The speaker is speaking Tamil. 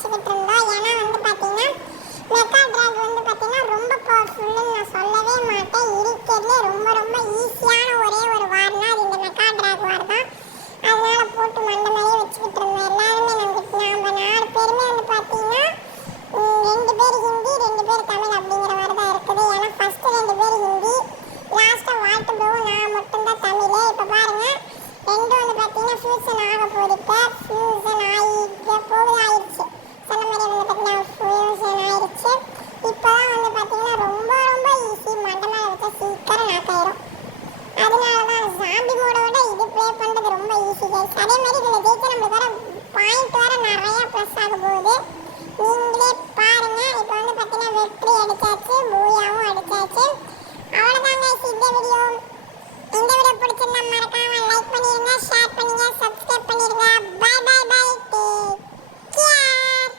வச்சுக்கிட்டு இருந்தோம். ஏன்னா வந்து பார்த்தீங்கன்னா மெக்கா ட்ராக் வந்து பார்த்தீங்கன்னா ரொம்ப பவர்ஃபுல்லுன்னு நான் சொல்லவே மாட்டேன். இருக்கிறதுலே ரொம்ப ரொம்ப ஈஸியான ஒரே ஒரு வார்னா அது இந்த மெக்கா ட்ராக் வார் தான். அதனால போட்டு மண்டை மாதிரியே வச்சுக்கிட்டு இருந்தோம். எல்லாருமே நம்ம 4 பேருமே வந்து பார்த்தீங்கன்னா 2 பேர் ஹிந்தி 2 பேர் தமிழ் அப்படிங்கிற மாதிரி தான் இருக்குது. ஏன்னா ஃபஸ்ட்டு 2 பேர் ஹிந்தி, லாஸ்ட்டாக வால்ட்டு ப்ரோவும் நான் மட்டும்தான் தமிழ். இப்போ பாருங்க ரெண்டும் வந்து பார்த்தீங்கன்னா ஃபியூசன் ஆக போகுது. இப்போ ஃபியூசன் ஆயிடுச்சு. சொன்ன மாதிரி வந்து பார்த்தீங்கன்னா ஃபியூசன் ஆயிடுச்சு. இப்போ தான் வந்து பார்த்தீங்கன்னா ரொம்ப ரொம்ப ஈஸி. மண்டை மேலே வச்சா சீக்கிரம் நாக்காயிரும். அதனால தான் ஜாம்பி மோடோட இது ப்ளே பண்ணுறது ரொம்ப ஈஸி கைஸ். அதே மாதிரி இதில் ஜெயிச்சா நம்மளுக்கு வர பாயிண்ட் வர நிறையா ப்ளஸ் ஆக போகுது. நீங்களே பாருங்க. இப்போ வந்து பார்த்தீங்கன்னா வெற்றி அடிச்சாச்சு, பூயாவும் அடிச்சாச்சு. அவ்வளோதாங்க இந்த வீடியோ. இந்த வீடியோ பிடிச்சிருந்தா மறக்காம லைக் பண்ணிடுங்க, ஷேர் பண்ணுங்க, சப்ஸ்கிரைப் பண்ணிடுங்க. Bye bye bye. Take care.